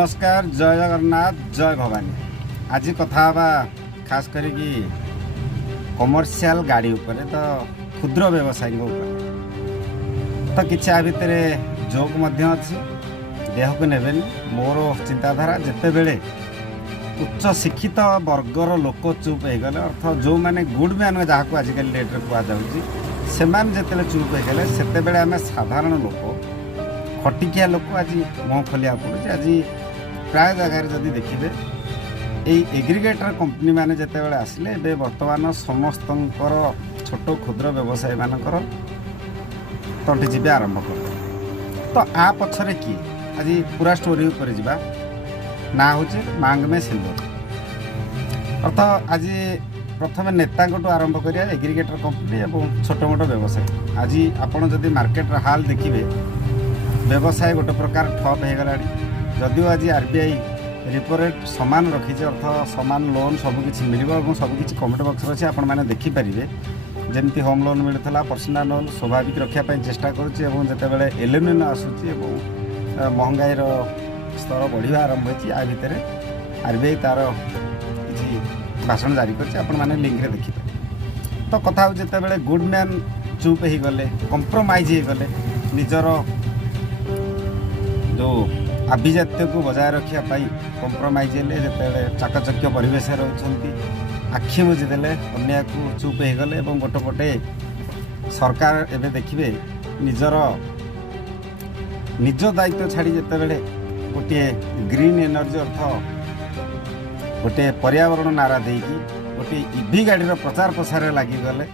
नमस्कार जय जगन्नाथ जय भवानी। आज कथा खास करी कमर्शियल गाड़ी उपरे तो क्षुद्र व्यवसायी तो किसी आ भितर जोक अच्छी देह को ने मोर चिंताधारा जिते बेले उच्च शिक्षित वर्गर लोक चुप हो गले अर्थ जो मैंने गुड मैन जहाँ को आजिकल डेट्रे कहुच्छी से जिते चुप हो गले से आम साधारण लोक खटिकिया लोक आज मुह खोलिया पड़े। आज प्राय जगार जदि देखिए यही एग्रीगेटर कंपनी मैंने जिते बड़े आसिले ए बर्तमान समस्त छोट क्षुद्र व्यवसायी मानकर तंटी जीवे आरंभ कर तो आ पछरे किए आज पूरा स्टोरी उपर जा ना हूँ मांग में सिंदूर अर्थ आज प्रथम नेता आरंभ करिया एग्रीगेटर कंपनी और छोट मोट व्यवसायी। आज आपड़ जदि मार्केट हाल देखिए व्यवसाय गोटे प्रकार ठप हो गला जदिव आज आरबीआई रिपो रेट सामान रखी अर्थ सामान लोन सबकि मिल और सबकि कमेंट बक्स अच्छे आपण मैंने देखिपारे जमी होम लोन मिलता पर्सनाल लोन स्वाभाविक रखापी चेष्टा करुँचे एलएनएन आसूँ महंगाई स्तर बढ़िया आरंभ हो भितर आरबीआई तार किसी भाषण जारी कर लिंक देखिए तो कथा जिते गुड मैन चुप हो गले कंप्रोमाइज हो गले निजर जो आभिजात्य को बजाय रखापी कंप्रोमाइज हेले जिते चाकचक्य परिवेश रोचंती आखि मुझीदे अन्या को चुप हो गले गोटे पटे सरकार एवं देखिए निजर निज दायित्व छाड़ी जिते बड़े गोटे ग्रीन एनर्जी अर्थ गोटे पर्यावरण नारा देकी गोटे ईवी गाड़ी प्रचार प्रसार लगिगले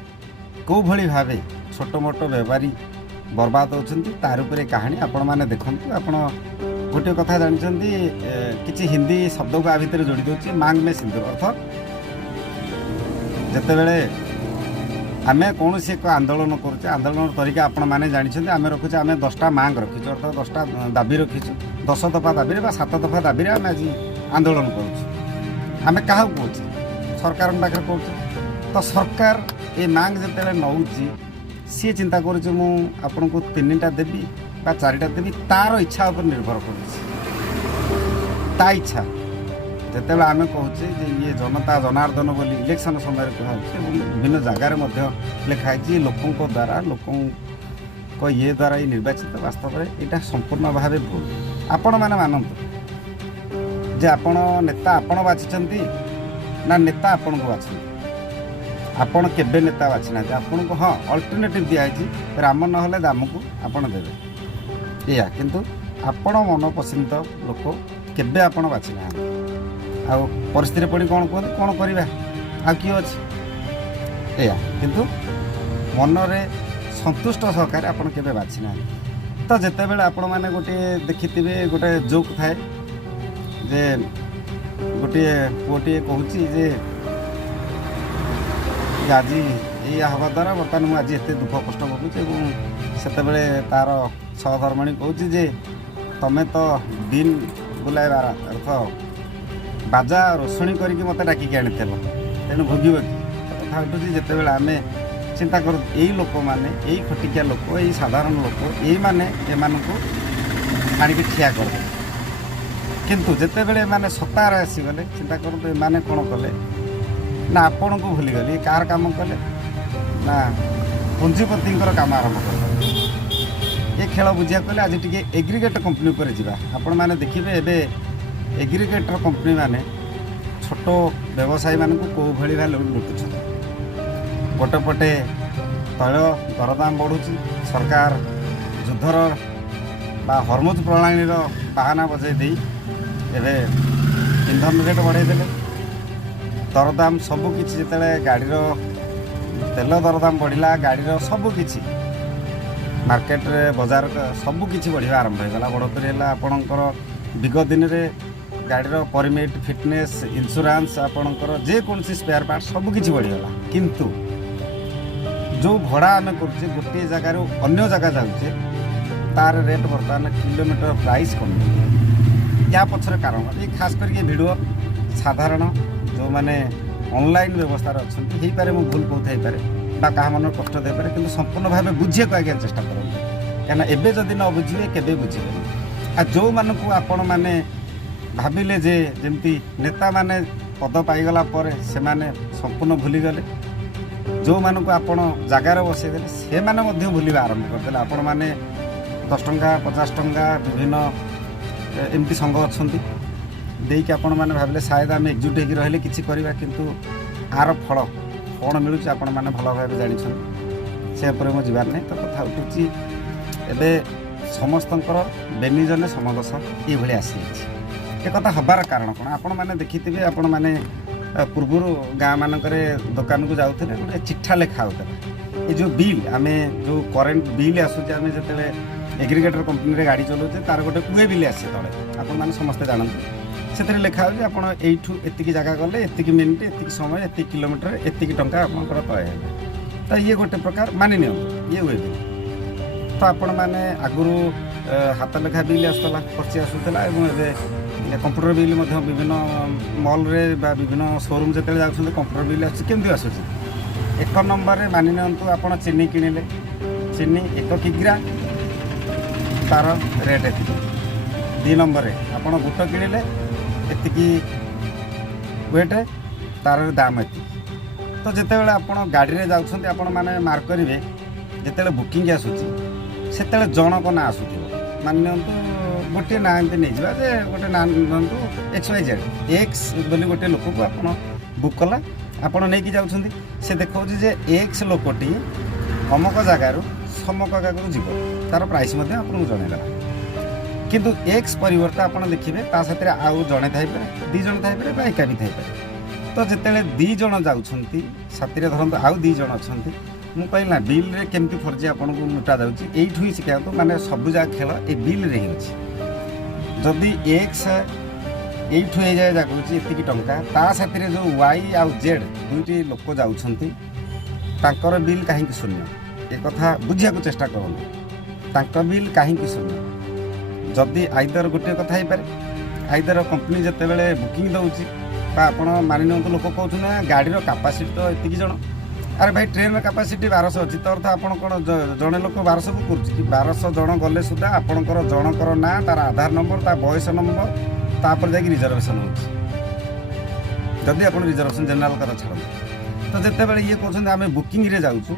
कौ भली भावे छोट मोट व्यापारी बर्बाद होती तार उपरे कहानी आपण मैंने देखूँ आप गोटे कथा जानते किसी हिंदी शब्द को आ भितर जोड़ी दूसरी मांग में सिंदूर अर्थ जिते बड़े आम कौन सी एक आंदोलन करुचे आंदोलन तरीका आपण मैंने जानते आम रखुचे आम 10टा मांग रखीचु अर्थ 10टा दाबी रखीचु 10 दफा दाबी 7 दफा दाबी आम आज आंदोलन करुँ आम क्या कहे सरकार पाखे कहे तो सरकार ये मांग जिते नौची सी चिंता करुचे मु आपन को 3टा देवी बा 4टा देवी तार इच्छा उपर निर्भर कर इच्छा जिते आम कहे ये जनता जनार्दन बोली इलेक्शन समय कहुचे विभिन्न जगार लिखाई लोकों द्वारा लोकों ये द्वारा ये निर्वाचित वास्तव में यहाँ संपूर्ण भाव भूल आपण मैंने मानतु जे आपण नेता आपण बाछिचंती ना नेता आपण को बाछी आपण केबे नेता बाछी ना आपण को हाँ अल्टरनेटिव दिखाई राम नहले दाम को आपण देवे या किंतु आपण मन पसंद लोक केबे आपण बाछी ना आ परिस्थिति पड़ी कौन कहते कौन करवा आ किए अच्छे या किंतु मनरे संतुष्ट सहकार आपण केबे बाछी ना तो जिते बेले आपण मैंने गोटे देखिथिबे गोटे जोक थाए जे गोटे पुओटे कहूँ जे आज या हवा द्वारा बर्तमान मुझे एत दुख कष्ट भोगुचे से तार सहधर्मणी कहूँ जे तमें तो दिन बुलाइबार अर्थ बाजा रोषणी करके मत डाकिक आनी तेणु भोग कथा उठू जिते बड़े आम चिंता कर यही लोक मैंने यही खटिकिया लोक यही साधारण लोक यही मैंने को आनिक ठिया करदे किंतु जिते बड़े मैंने सत्तार आसीगले चिंता करते मैंने कौन कले ना आपण को भूलीगले कार काम कले ना पुंजीपति काम आरंभ कर ये खेल बुझा कले आज टी एग्रीगेटर कंपनी पर जावा आपण मैंने देखिए एवं एग्रीगेटर कंपनी माने छोट व्यवसायी मान को कौ भली भाव लुटुछन गोटे पटे तैल दरदाम बढ़ुची सरकार युद्धर बा हरमुज प्रणाली बाहाना बजाई दे इंधन रेट बढ़ाई दरदाम सबकि जिते गाड़ी तेल दरदाम बढ़ला गाड़ी सबकि मार्केट बजार सबकि बढ़िया आरंभ होगा बढ़ोतरी है आपणकर विगत दिन में गाड़ी परमिट फिटनेस इंश्योरेंस आपणकर जेकोसी स्पेयर पार्ट सबकि बढ़ीगला किंतु जो भड़ा आम करुचे गोटे जगार अन्य जगह जाऊे तार रेट बर्तमान किलोमीटर प्राइस कम या पछर कारण ये खास करके वीडियो साधारण जो मैंने ऑनलाइन व्यवस्था अच्छा हो पारे मु भूल कहते पारे बा क्या मन कष्ट दे पारे कि संपूर्ण भाव बुझे को आगे चेष्टा करें कहीं एवं जदि न बुझे के बुझे आ जो मानक आपण मैंने ଭାବିଲେ ଯେ ଯେମିତି ନେତାମାନେ ପଦ ପାଇଗଲା ପରେ ସେମାନେ ସମ୍ପୂର୍ଣ୍ଣ ଭୁଲିଗଲେ, ଯେଉଁମାନଙ୍କୁ ଆପଣ ଜାଗାରେ ବସେଇଦେଲେ ସେମାନେ ମଧ୍ୟ ଭୁଲିବା ଆରମ୍ଭ କରିଦେଲେ। ଆପଣମାନେ 10 ଟଙ୍କା 50 ଟଙ୍କା ବିଭିନ୍ନ ଏମିତି ସଂଘ ଅଛନ୍ତି ଦେଇକି ଆପଣମାନେ ଭାବିଲେ ସାୟଦ ଆମେ ଏକଜୁଟ ହେଇକି ରହିଲେ କିଛି କରିବା, କିନ୍ତୁ ଆର ଫଳ କ'ଣ ମିଳୁଛି ଆପଣମାନେ ଭଲ ଭାବେ ଜାଣିଛନ୍ତି। ସେ ଉପରେ ମୁଁ ଯିବାର ନାହିଁ। ତ କଥା ଉଠୁଛି ଏବେ ସମସ୍ତଙ୍କର ବେନିଜନେ ସମଦୋଷ ଏଇଭଳି ଆସିଯାଇଛି। ଏ କଥା ହେବାର କାରଣ କ'ଣ? ଆପଣମାନେ ଦେଖିଥିବେ, ଆପଣମାନେ ପୂର୍ବରୁ ଗାଁ ମାନଙ୍କରେ ଦୋକାନକୁ ଯାଉଥିଲେ ଗୋଟେ ଚିଠା ଲେଖା ହେଉଥିଲା। ଏ ଯେଉଁ ବିଲ୍, ଆମେ ଯେଉଁ କରେଣ୍ଟ ବିଲ୍ ଆସୁଛି, ଆମେ ଯେତେବେଳେ ଏଗ୍ରିଗେଟର କମ୍ପାନୀରେ ଗାଡ଼ି ଚଲାଉଛେ ତାର ଗୋଟେ କୁଏ ବିଲ୍ ଆସେ ତଳେ, ଆପଣମାନେ ସମସ୍ତେ ଜାଣନ୍ତି। ସେଥିରେ ଲେଖା ହେଉଛି ଆପଣ ଏଇଠୁ ଏତିକି ଜାଗା ଗଲେ ଏତିକି ମିନିଟ୍ ଏତିକି ସମୟ ଏତିକି କିଲୋମିଟର ଏତିକି ଟଙ୍କା ଆପଣଙ୍କର ତୟ ହେବେ। ତ ଇଏ ଗୋଟେ ପ୍ରକାର ମାନି ନିଅନ୍ତୁ ଇଏ ହୁଏ ବିଲ୍। ତ ଆପଣମାନେ ଆଗରୁ ହାତ ଲେଖା ବିଲ୍ ଆସୁଥିଲା, ପର୍ଚି ଆସୁଥିଲା, ଏବଂ ଏବେ କମ୍ପ୍ୟୁଟର ବିଲ୍ ମଧ୍ୟ ବିଭିନ୍ନ ମଲ୍ରେ ବା ବିଭିନ୍ନ ସୋରୁମ୍ ଯେତେବେଳେ ଯାଉଛନ୍ତି କମ୍ପ୍ୟୁଟର ବିଲ୍ ଆସୁଛି। କେମିତି ଆସୁଛି? 1 ନମ୍ବରରେ ମାନି ନିଅନ୍ତୁ ଆପଣ ଚିନି କିଣିଲେ, ଚିନି 1 କିଗ୍ରା ତାର ରେଟ୍ ଏତିକି। 2 ନମ୍ବରରେ ଆପଣ ବୁଟ କିଣିଲେ ଏତିକି ୱେଟ୍, ତାର ଦାମ୍ ଏତିକି। ତ ଯେତେବେଳେ ଆପଣ ଗାଡ଼ିରେ ଯାଉଛନ୍ତି ଆପଣମାନେ ମାର୍କ କରିବେ, ଯେତେବେଳେ ବୁକିଂ ଆସୁଛି ସେତେବେଳେ ଜଣକ ନାଁ ଆସୁଥିବ। ମାନି ନିଅନ୍ତୁ ଗୋଟିଏ ନାଁ ଏମିତି ନେଇଯିବା ଯେ ଗୋଟେ ନାଁ ନିଅନ୍ତୁ XYZ, ଏକ୍ସ ବୋଲି ଗୋଟେ ଲୋକକୁ ଆପଣ ବୁକ୍ କଲା, ଆପଣ ନେଇକି ଯାଉଛନ୍ତି। ସେ ଦେଖାଉଛି ଯେ ଏକ୍ସ ଲୋକଟି ଅମକ ଜାଗାରୁ ସମକ ଜାଗାକୁ ଯିବ, ତାର ପ୍ରାଇସ୍ ମଧ୍ୟ ଆପଣଙ୍କୁ ଜଣାଇଦେଲା। କିନ୍ତୁ ଏକ୍ସ ପରିବର୍ତ୍ତେ ଆପଣ ଦେଖିବେ ତା ସାଥିରେ ଆଉ ଜଣେ ଥାଇପାରେ, 2 ଜଣ ଥାଇପାରେ ବା ଏକା ବି ଥାଇପାରେ। ତ ଯେତେବେଳେ 2 ଜଣ ଯାଉଛନ୍ତି ସାଥିରେ, ଧରନ୍ତୁ ଆଉ 2 ଜଣ ଅଛନ୍ତି, ମୁଁ କହିଲି ନା ବିଲ୍ରେ କେମିତି ଫର୍ଜି ଆପଣଙ୍କୁ ଲୁଟା ଯାଉଛି, ଏଇଠୁ ହିଁ ଶିଖାନ୍ତୁ। ମାନେ ସବୁ ଯାକ ଖେଳ ଏ ବିଲ୍ରେ ହିଁ ଅଛି। ଯଦି ଏକ୍ସ এইଠୁ ହେଇଯାଏ ଯାଉଛି ଏତିକି ଟଙ୍କା, ତା ସାଥିରେ ଯେଉଁ ୱାଇ ଆଉ ଜେଡ୍ 2ଟି ଲୋକ ଯାଉଛନ୍ତି ତାଙ୍କର ବିଲ୍ କାହିଁକି ଶୂନ୍ୟ? ଏ କଥା ବୁଝିବାକୁ ଚେଷ୍ଟା କରନ୍ତୁ। ତାଙ୍କ ବିଲ୍ କାହିଁକି ଶୂନ୍ୟ? ଯଦି ଆଇଦର ଗୋଟିଏ କଥା ହେଇପାରେ, ଆଇଦର କମ୍ପାନୀ ଯେତେବେଳେ ବୁକିଂ ଦେଉଛି ବା ଆପଣ ମାନି ନିଅନ୍ତୁ ଲୋକ କହୁଛନ୍ତି ନା ଗାଡ଼ିର କାପାସିଟି ତ ଏତିକି ଜଣ, ଆରେ ଭାଇ ଟ୍ରେନ୍ର କାପାସିଟି 1200 ଅଛି, ତ ଅର୍ଥ ଆପଣ କ'ଣ ଜଣେ ଲୋକ 1200କୁ କରୁଛି କି? 1200 ଜଣ ଗଲେ ସୁଦ୍ଧା ଆପଣଙ୍କର ଜଣଙ୍କର ନାଁ, ତାର ଆଧାର ନମ୍ବର, ତା ବୟସ ନମ୍ବର, ତାପରେ ଯାଇକି ରିଜର୍ଭେସନ୍ ହେଉଛି। ଯଦି ଆପଣ ରିଜର୍ଭେସନ୍ ଜେନେରାଲ କଥା ଛାଡ଼ନ୍ତୁ। ତ ଯେତେବେଳେ ଇଏ କହୁଛନ୍ତି ଆମେ ବୁକିଂରେ ଯାଉଛୁ,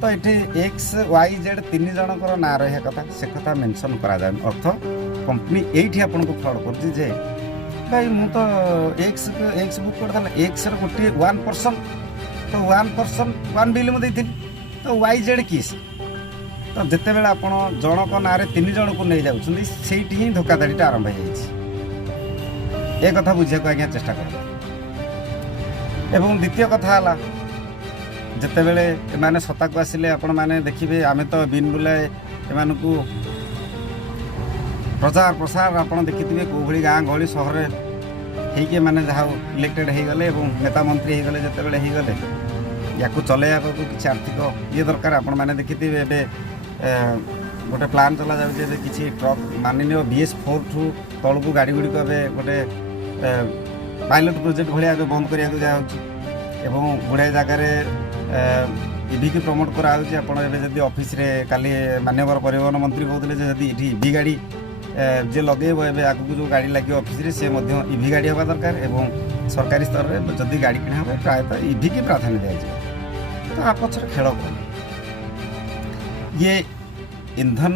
ତ ଏଠି XYZ 3 ଜଣଙ୍କର ନାଁ ରହିବା କଥା, ସେ କଥା ମେନସନ୍ କରାଯାଏନି। ଅର୍ଥ କମ୍ପାନୀ ଏଇଠି ଆପଣଙ୍କୁ ଫ୍ରଡ୍ କରୁଛି ଯେ ଭାଇ ମୁଁ ତ ଏକ୍ସ ବୁକ୍ କରିଦେଲା, ଏକ୍ସର ଗୋଟିଏ 1 ପର୍ସନ୍, ତ 1 ପର୍ସନ୍ 1 ବିଲ୍ ମୁଁ ଦେଇଥିଲି, ତ YZ କିଏ ସେ? ତ ଯେତେବେଳେ ଆପଣ ଜଣକ ନାଁରେ 3 ଜଣକୁ ନେଇଯାଉଛନ୍ତି ସେଇଠି ହିଁ ଧୋକାଧାଡ଼ିଟା ଆରମ୍ଭ ହେଇଯାଇଛି। ଏ କଥା ବୁଝିବାକୁ ଆଜ୍ଞା ଚେଷ୍ଟା କରନ୍ତୁ। ଏବଂ ଦ୍ୱିତୀୟ କଥା ହେଲା, ଯେତେବେଳେ ଏମାନେ ସତ୍ତାକୁ ଆସିଲେ ଆପଣମାନେ ଦେଖିବେ, ଆମେ ତ ବିନ୍ ବୁଲାଏ ଏମାନଙ୍କୁ ପ୍ରଚାର ପ୍ରସାର ଆପଣ ଦେଖିଥିବେ କେଉଁଭଳି ଗାଁ ଗହଳି ସହରରେ ହେଇକି ଏମାନେ ଯାହା ଇଲେକ୍ଟେଡ଼ ହେଇଗଲେ ଏବଂ ନେତା ମନ୍ତ୍ରୀ ହେଇଗଲେ। ଯେତେବେଳେ ହେଇଗଲେ ୟାକୁ ଚଲେଇବାକୁ କିଛି ଆର୍ଥିକ ଇଏ ଦରକାର। ଆପଣମାନେ ଦେଖିଥିବେ ଏବେ ଗୋଟେ ପ୍ଲାନ୍ ଚଲାଯାଉଛି, ଏବେ କିଛି ଟ୍ରକ୍ ମାନିନିଅ BS4 ଠୁ ତଳକୁ ଗାଡ଼ିଗୁଡ଼ିକ ଏବେ ଗୋଟେ ପାଇଲଟ୍ ପ୍ରୋଜେକ୍ଟ ଭଳିଆ ଏବେ ବନ୍ଦ କରିବାକୁ ଯାଉଛି ଏବଂ ଗୁଡ଼ାଏ ଜାଗାରେ ଇଭିକି ପ୍ରମୋଟ୍ କରାହେଉଛି। ଆପଣ ଏବେ ଯଦି ଅଫିସରେ କାଲି ମାନ୍ୟବର ପରିବହନ ମନ୍ତ୍ରୀ କହୁଥିଲେ ଯେ ଯଦି ଏଠି ଇଭି ଗାଡ଼ି ଯେ ଲଗେଇବ, ଏବେ ଆଗକୁ ଯେଉଁ ଗାଡ଼ି ଲାଗିବ ଅଫିସରେ ସେ ମଧ୍ୟ ଇଭି ଗାଡ଼ି ହେବା ଦରକାର ଏବଂ ସରକାରୀ ସ୍ତରରେ ଯଦି ଗାଡ଼ି କିଣା ହେବ ପ୍ରାୟତଃ ଇଭିକି ପ୍ରାଧାନ୍ୟ ଦିଆଯିବ। ତ ଆ ପଛରେ ଖେଳ କ'ଣ? ଇଏ ଇନ୍ଧନ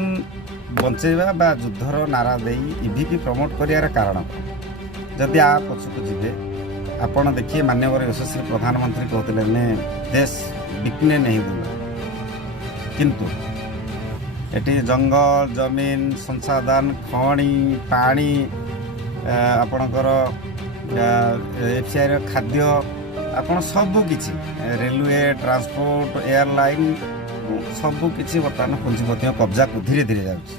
ବଞ୍ଚେଇବା ବା ଯୁଦ୍ଧର ନାରା ଦେଇ ଇଭିକି ପ୍ରମୋଟ୍ କରିବାର କାରଣ କ'ଣ? ଯଦି ଆ ପଛକୁ ଯିବେ ଆପଣ ଦେଖିବେ, ମାନ୍ୟବର ଯଶସ୍ୱୀ ପ୍ରଧାନମନ୍ତ୍ରୀ କହୁଥିଲେ ଆମେ ଦେଶ ବିକନେ नहीं दूंगा, କିନ୍ତୁ ଏଠି ଜଙ୍ଗଲ ଜମିନ ସଂସାଧନ ଖଣି ପାଣି ଆପଣଙ୍କର FCIର ଖାଦ୍ୟ ଆପଣ ସବୁକିଛି ରେଲୱେ ଟ୍ରାନ୍ସପୋର୍ଟ ଏୟାରଲାଇନ୍ ସବୁକିଛି ବର୍ତ୍ତମାନ ପୁଞ୍ଜିପତି କବ୍ଜାକୁ ଧୀରେ ଧୀରେ ଯାଉଛି।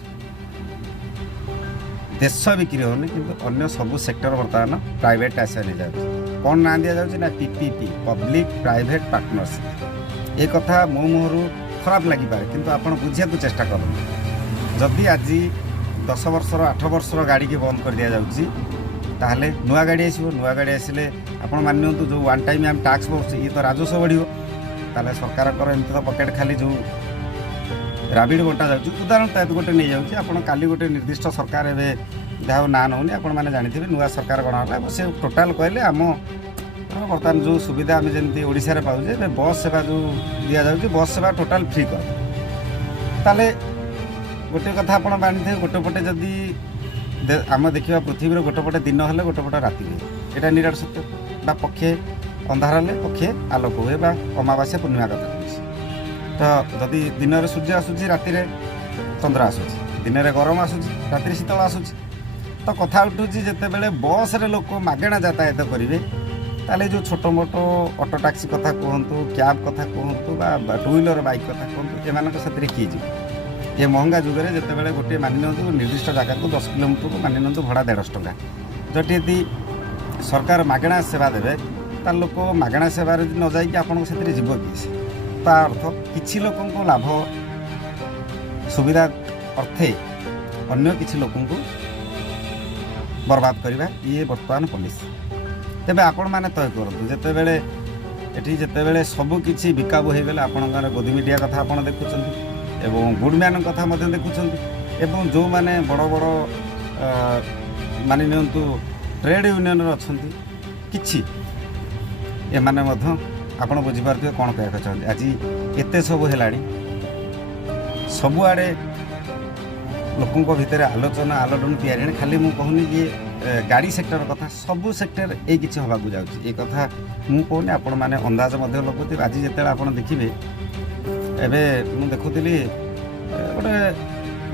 ଦେଶ ବିକ୍ରି ହେଉନି କିନ୍ତୁ ଅନ୍ୟ ସବୁ ସେକ୍ଟର ବର୍ତ୍ତମାନ ପ୍ରାଇଭେଟ୍ ଆସା ନେଇଯାଉଛି। କ'ଣ ନାଁ ଦିଆଯାଉଛି ନା PPP, ପବ୍ଲିକ୍ ପ୍ରାଇଭେଟ୍ ପାର୍ଟନରସିପ୍। ଏ କଥା ମୋ ମୁହଁରୁ ଖରାପ ଲାଗିପାରେ କିନ୍ତୁ ଆପଣ ବୁଝିବାକୁ ଚେଷ୍ଟା କରନ୍ତୁ। ଯଦି ଆଜି 10 ବର୍ଷର 8 ବର୍ଷର ଗାଡ଼ିକି ବନ୍ଦ କରିଦିଆଯାଉଛି ତାହେଲେ ନୂଆ ଗାଡ଼ି ଆସିବ। ନୂଆ ଗାଡ଼ି ଆସିଲେ ଆପଣ ମାନି ନିଅନ୍ତୁ ଯେଉଁ ୱାନ୍ ଟାଇମ୍ ଆମେ ଟ୍ୟାକ୍ସ ପଡ଼ୁଛି ଇଏ ତ ରାଜସ୍ୱ ବଢ଼ିବ। ତାହେଲେ ସରକାରଙ୍କର ଏମିତି ତ ପକେଟ୍ ଖାଲି ଯେଉଁ ରାବିଡ଼ି ବଣ୍ଟା ଯାଉଛି। ଉଦାହରଣ ତ ଗୋଟେ ନେଇଯାଉଛି, ଆପଣ କାଲି ଗୋଟେ ନିର୍ଦ୍ଦିଷ୍ଟ ସରକାର ଏବେ ଯାହା ନାଁ ନେଉନି, ଆପଣମାନେ ଜାଣିଥିବେ ନୂଆ ସରକାର ଗଠନ ହେଲା ସେ ଟୋଟାଲ୍ କହିଲେ ଆମ ବର୍ତ୍ତମାନ ଯେଉଁ ସୁବିଧା ଆମେ ଯେମିତି ଓଡ଼ିଶାରେ ପାଉଛେ ଏବେ ବସ୍ ସେବା ଯେଉଁ ଦିଆଯାଉଛି ବସ୍ ସେବା ଟୋଟାଲ୍ ଫ୍ରି କର। ତାହେଲେ ଗୋଟିଏ କଥା ଆପଣ ଜାଣିଥିବେ, ଗୋଟେ ପଟେ ଯଦି ଆମେ ଦେଖିବା ପୃଥିବୀର ଗୋଟେ ପଟେ ଦିନ ହେଲେ ଗୋଟେ ପଟେ ରାତି ହୁଏ, ଏଇଟା ନିରାଟ ସତ୍ୟ। ବା ପକ୍ଷେ ଅନ୍ଧାର ହେଲେ ପକ୍ଷେ ଆଲୋକ ହୁଏ, ବା ଅମାବାସ୍ୟା ପୂର୍ଣ୍ଣିମା କଥା କହୁଛି। ତ ଯଦି ଦିନରେ ସୂର୍ଯ୍ୟ ଆସୁଛି ରାତିରେ ଚନ୍ଦ୍ର ଆସୁଛି, ଦିନରେ ଗରମ ଆସୁଛି ରାତିରେ ଶୀତଳ ଆସୁଛି। ତ କଥା ଉଠୁଛି ଯେତେବେଳେ ବସ୍ରେ ଲୋକ ମାଗଣା ଯାତାୟାତ କରିବେ, ତାହେଲେ ଯେଉଁ ଛୋଟ ମୋଟ ଅଟୋ ଟ୍ୟାକ୍ସି କଥା କୁହନ୍ତୁ, କ୍ୟାବ୍ କଥା କୁହନ୍ତୁ, ବା ଟୁ ହ୍ୱିଲର ବାଇକ୍ କଥା କୁହନ୍ତୁ, ଏମାନଙ୍କ ସେଥିରେ କିଏ ଯିବ? ଏ ମହଙ୍ଗା ଯୁଗରେ ଯେତେବେଳେ ଗୋଟିଏ ମାନି ନିଅନ୍ତୁ ନିର୍ଦ୍ଦିଷ୍ଟ ଜାଗାକୁ 10 କିଲୋମିଟରକୁ ମାନି ନିଅନ୍ତୁ ଭଡ଼ା 150 ଟଙ୍କା, ଯଦି ଯଦି ସରକାର ମାଗଣା ସେବା ଦେବେ ତାହେଲେ ଲୋକ ମାଗଣା ସେବାରେ ନ ଯାଇକି ଆପଣଙ୍କ ସେଥିରେ ଯିବ କି? ତା ଅର୍ଥ କିଛି ଲୋକଙ୍କ ଲାଭ ସୁବିଧା ଅର୍ଥେ ଅନ୍ୟ କିଛି ଲୋକଙ୍କୁ ବର୍ବାଦ କରିବା, ଇଏ ବର୍ତ୍ତମାନ ପଲିସି। ତେବେ ଆପଣମାନେ ତୟ କରନ୍ତୁ, ଯେତେବେଳେ ସବୁ କିଛି ବିକାବୁ ହୋଇଗଲେ ଆପଣଙ୍କର ଗଦି ମିଡ଼ିଆ କଥା ଆପଣ ଦେଖୁଛନ୍ତି ଏବଂ ଗୁଡ଼ମ୍ୟାନ୍ କଥା ମଧ୍ୟ ଦେଖୁଛନ୍ତି, ଏବଂ ଯେଉଁମାନେ ବଡ଼ ବଡ଼ ମାନି ନିଅନ୍ତୁ ଟ୍ରେଡ୍ ୟୁନିୟନ୍ରେ ଅଛନ୍ତି କିଛି, ଏମାନେ ମଧ୍ୟ ଆପଣ ବୁଝିପାରୁଥିବେ କ'ଣ କହିବାକୁ ଚାହୁଁଛନ୍ତି। ଆଜି ଏତେ ସବୁ ହେଲାଣି, ସବୁଆଡ଼େ ଲୋକଙ୍କ ଭିତରେ ଆଲୋଡ଼ନ ତିଆରି ହେଣି। ଖାଲି ମୁଁ କହୁନି ଯେ ଗାଡ଼ି ସେକ୍ଟର କଥା, ସବୁ ସେକ୍ଟର ଏଇ କିଛି ହେବାକୁ ଯାଉଛି, ଏ କଥା ମୁଁ କହୁନି, ଆପଣମାନେ ଅନ୍ଦାଜ ମଧ୍ୟ ଲଗାଉଥିବେ। ଆଜି ଯେତେବେଳେ ଆପଣ ଦେଖିବେ, ଏବେ ମୁଁ ଦେଖୁଥିଲି ଗୋଟେ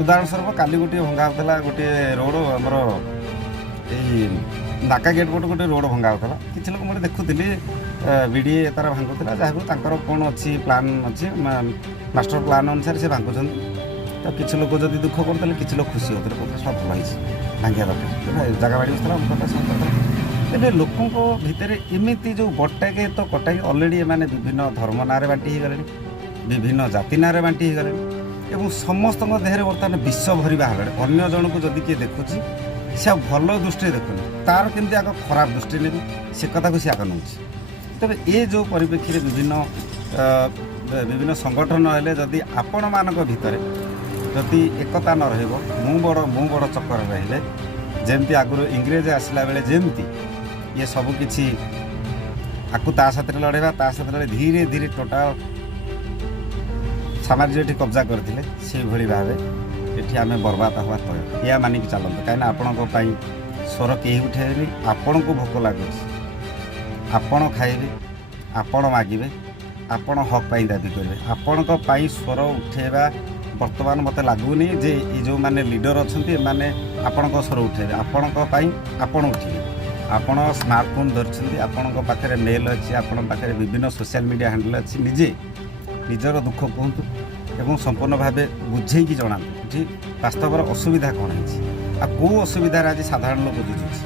ଉଦାହରଣ ସ୍ୱରୂପ କାଲି ଗୋଟିଏ ଭଙ୍ଗା ହେଉଥିଲା, ଗୋଟିଏ ରୋଡ଼ ଆମର ଏଇ ନାକା ଗେଟ୍ ଗୋଟେ ରୋଡ଼ ଭଙ୍ଗା ହେଉଥିଲା। କିଛି ଲୋକ ମୁଁ ଦେଖୁଥିଲି ବିଡ଼ିଏ ତାର ଭାଙ୍ଗୁଥିଲା, ଯାହାକୁ ତାଙ୍କର କ'ଣ ଅଛି ପ୍ଲାନ୍ ଅଛି, ମାଷ୍ଟର ପ୍ଲାନ୍ ଅନୁସାରେ ସେ ଭାଙ୍ଗୁଛନ୍ତି। ତ କିଛି ଲୋକ ଯଦି ଦୁଃଖ କରୁଥିଲେ, କିଛି ଲୋକ ଖୁସି ହେଉଥିଲେ, କହୁଥିଲେ ସବୁ ଭଲ ହେଇଛି, ଭାଙ୍ଗିବା ଦରକାର, ଜାଗା ବାଡ଼ି ବସୁଥିଲା ଏବେ ଲୋକଙ୍କ ଭିତରେ ଏମିତି ଯେଉଁ ବଟାକେ ତ କଟାକେ ଅଲରେଡ଼ି ଏମାନେ ବିଭିନ୍ନ ଧର୍ମ ନାଁରେ ବାଣ୍ଟି ହେଇଗଲେଣି, ବିଭିନ୍ନ ଜାତି ନାଁରେ ବାଣ୍ଟି ହେଇଗଲେଣି, ଏବଂ ସମସ୍ତଙ୍କ ଦେହରେ ବର୍ତ୍ତମାନ ବିଷ ଭରିବା ହେଲାଣି। ଅନ୍ୟ ଜଣକୁ ଯଦି କିଏ ଦେଖୁଛି ସେ ଆଉ ଭଲ ଦୃଷ୍ଟିରେ ଦେଖୁନି, ତାର କେମିତି ଆଗ ଖରାପ ଦୃଷ୍ଟି ନେବି ସେ କଥାକୁ ସେ ଆଗ ନେଉଛି। ତେବେ ଏ ଯେଉଁ ପରିପ୍ରେକ୍ଷୀରେ ବିଭିନ୍ନ ସଂଗଠନ ହେଲେ, ଯଦି ଆପଣମାନଙ୍କ ଭିତରେ ଯଦି ଏକତା ନ ରହିବ, ମୁଁ ବଡ଼ ଚକ୍କର ରହିଲେ, ଯେମିତି ଆଗରୁ ଇଂରେଜ ଆସିଲା ବେଳେ ଯେମିତି ଇଏ ସବୁ କିଛି ଆକୁ ତା ସାଥିରେ ଲଢ଼େଇବା, ତା ସାଥିରେ ଧୀରେ ଧୀରେ ଟୋଟାଲ ସାମ୍ରାଜ୍ୟ ଏଠି କବ୍ଜା କରିଥିଲେ, ସେଇଭଳି ଭାବେ ଏଠି ଆମେ ବର୍ବାଦ ହେବା ତୟ, ଏହା ମାନିକି ଚାଲନ୍ତୁ। କାହିଁକିନା ଆପଣଙ୍କ ପାଇଁ ସ୍ୱର କେହି ଉଠାଇବେନି। ଆପଣଙ୍କୁ ଭୋକ ଲାଗୁଛି, ଆପଣ ଖାଇବେ, ଆପଣ ମାଗିବେ, ଆପଣ ହକ୍ ପାଇଁ ଦାବି କରିବେ। ଆପଣଙ୍କ ପାଇଁ ସ୍ୱର ଉଠାଇବା ବର୍ତ୍ତମାନ ମୋତେ ଲାଗୁନି ଯେ ଏ ଯେଉଁମାନେ ଲିଡ଼ର ଅଛନ୍ତି ଏମାନେ ଆପଣଙ୍କ ସ୍ୱର ଉଠାଇବେ। ଆପଣଙ୍କ ପାଇଁ ଆପଣ ଉଠିବେ। ଆପଣ ସ୍ମାର୍ଟଫୋନ୍ ଧରିଛନ୍ତି, ଆପଣଙ୍କ ପାଖରେ ମେଲ୍ ଅଛି, ଆପଣଙ୍କ ପାଖରେ ବିଭିନ୍ନ ସୋସିଆଲ ମିଡ଼ିଆ ହ୍ୟାଣ୍ଡେଲ୍ ଅଛି। ନିଜେ ନିଜର ଦୁଃଖ କୁହନ୍ତୁ ଏବଂ ସମ୍ପୂର୍ଣ୍ଣ ଭାବେ ବୁଝେଇକି ଜଣାନ୍ତୁ ଏଠି ବାସ୍ତବର ଅସୁବିଧା କ'ଣ ହେଇଛି, ଆଉ କେଉଁ ଅସୁବିଧାରେ ଆଜି ସାଧାରଣ ଲୋକ ବୁଝୁଛି।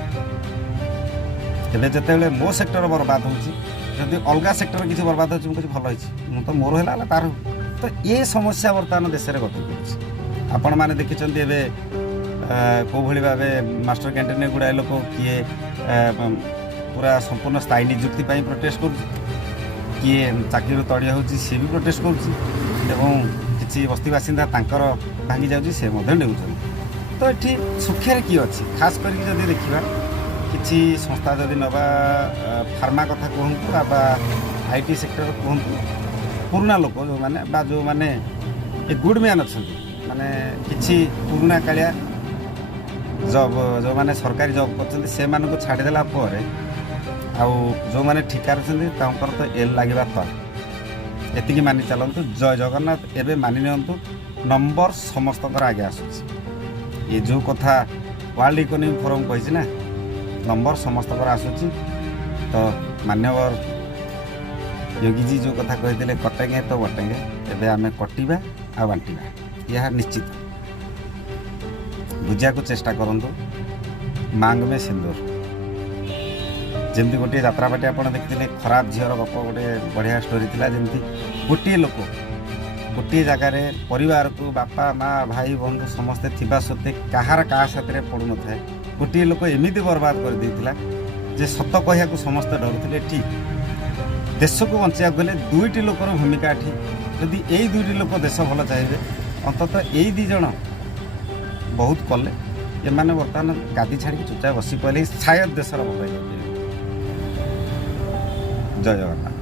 ଏବେ ଯେତେବେଳେ ମୋ ସେକ୍ଟର ବର୍ବାଦ ହେଉଛି, ଯଦି ଅଲଗା ସେକ୍ଟର କିଛି ବର୍ବାଦ ହେଉଛି, ମୁଁ କିଛି ଭଲ ହେଇଛି, ମୁଁ ତ ମୋର ହେଲା ତାର। ତ ଏ ସମସ୍ୟା ବର୍ତ୍ତମାନ ଦେଶରେ ଗତି କରୁଛି। ଆପଣମାନେ ଦେଖିଛନ୍ତି ଏବେ କେଉଁଭଳି ଭାବେ ମାଷ୍ଟର କ୍ୟାଣ୍ଟିନ୍ରେ ଗୁଡ଼ାଏ ଲୋକ କିଏ ପୁରା ସମ୍ପୂର୍ଣ୍ଣ ସ୍ଥାୟୀ ନିଯୁକ୍ତି ପାଇଁ ପ୍ରୋଟେଷ୍ଟ କରୁଛି, କିଏ ଚାକିରିରୁ ତଡ଼ିଆ ହେଉଛି ସିଏ ବି ପ୍ରୋଟେଷ୍ଟ କରୁଛି, ଏବଂ କିଛି ବସ୍ତି ବାସିନ୍ଦା ତାଙ୍କର ଭାଙ୍ଗି ଯାଉଛି ସେ ମଧ୍ୟ ନେଉଛନ୍ତି। ତ ଏଠି ସୁଖ୍ୟାରେ କିଏ ଅଛି? ଖାସ୍ କରିକି ଯଦି ଦେଖିବା କିଛି ସଂସ୍ଥା ଯଦି ନେବା, ଫାର୍ମା କଥା କୁହନ୍ତୁ ବା IT ସେକ୍ଟର କୁହନ୍ତୁ, ପୁରୁଣା ଲୋକ ଯେଉଁମାନେ ଏ ଗୁଡ଼ମ୍ୟାନ୍ ଅଛନ୍ତି, ମାନେ କିଛି ପୁରୁଣା କାଳିଆ ଜବ୍ ଯେଉଁମାନେ ସରକାରୀ ଜବ୍ କରୁଛନ୍ତି, ସେମାନଙ୍କୁ ଛାଡ଼ିଦେଲା ପରେ ଆଉ ଯେଉଁମାନେ ଠିକାରେ ଅଛନ୍ତି ତାଙ୍କର ତ ଏଲ୍ ଲାଗିବା ତଳ। ଏତିକି ମାନି ଚାଲନ୍ତୁ। ଜୟ ଜଗନ୍ନାଥ। ଏବେ ମାନି ନିଅନ୍ତୁ ନମ୍ବର ସମସ୍ତଙ୍କର ଆଗେ ଆସୁଛି। ଏ ଯେଉଁ କଥା ୱାର୍ଲଡ ଇକୋନୋମିକ୍ ଫୋରମ୍ କହିଛି ନା, ନମ୍ବର ସମସ୍ତଙ୍କର ଆସୁଛି। ତ ମାନ୍ୟବର ଯୋଗୀଜୀ ଯେଉଁ କଥା କହିଥିଲେ କଟେଙ୍ଗେ ତ ବଟେଙ୍ଗେ, ଏବେ ଆମେ କଟିବା ଆଉ ବାଣ୍ଟିବା, ଏହା ନିଶ୍ଚିତ। ବୁଝିବାକୁ ଚେଷ୍ଟା କରନ୍ତୁ। ମାଙ୍ଗ ମେ ସିନ୍ଦୁର, ଯେମିତି ଗୋଟିଏ ଯାତ୍ରାପାଟି ଆପଣ ଦେଖିଥିଲେ, ଖରାପ ଝିଅର ଗପ ଗୋଟେ ବଢ଼ିଆ ଷ୍ଟୋରି ଥିଲା। ଯେମିତି ଗୋଟିଏ ଲୋକ ଗୋଟିଏ ଜାଗାରେ ପରିବାରକୁ ବାପା ମା ଭାଇ ବନ୍ଧୁ ସମସ୍ତେ ଥିବା ସତ୍ତ୍ୱେ କାହା ସାଥିରେ ପଡ଼ୁନଥାଏ, ଗୋଟିଏ ଲୋକ ଏମିତି ବର୍ବାଦ କରିଦେଇଥିଲା ଯେ ସତ କହିବାକୁ ସମସ୍ତେ ଡରୁଥିଲେ। ଏଠି ଦେଶକୁ ବଞ୍ଚିବାକୁ ଗଲେ ଦୁଇଟି ଲୋକର ଭୂମିକା ଏଠି। ଯଦି ଏଇ ଦୁଇଟି ଲୋକ ଦେଶ ଭଲ ଚାହିଁବେ, ଅନ୍ତତଃ ଏଇ ଦୁଇ ଜଣ ବହୁତ କଲେ ଏମାନେ ବର୍ତ୍ତମାନ ଗାଦି ଛାଡ଼ିକି ଚୁପଚାପ ବସି ପଡ଼ିଲେ ସାୟଦ ଦେଶର ଭଲ ହେଇଯାଉଛି। ଜୟ ଜଗନ୍ନାଥ।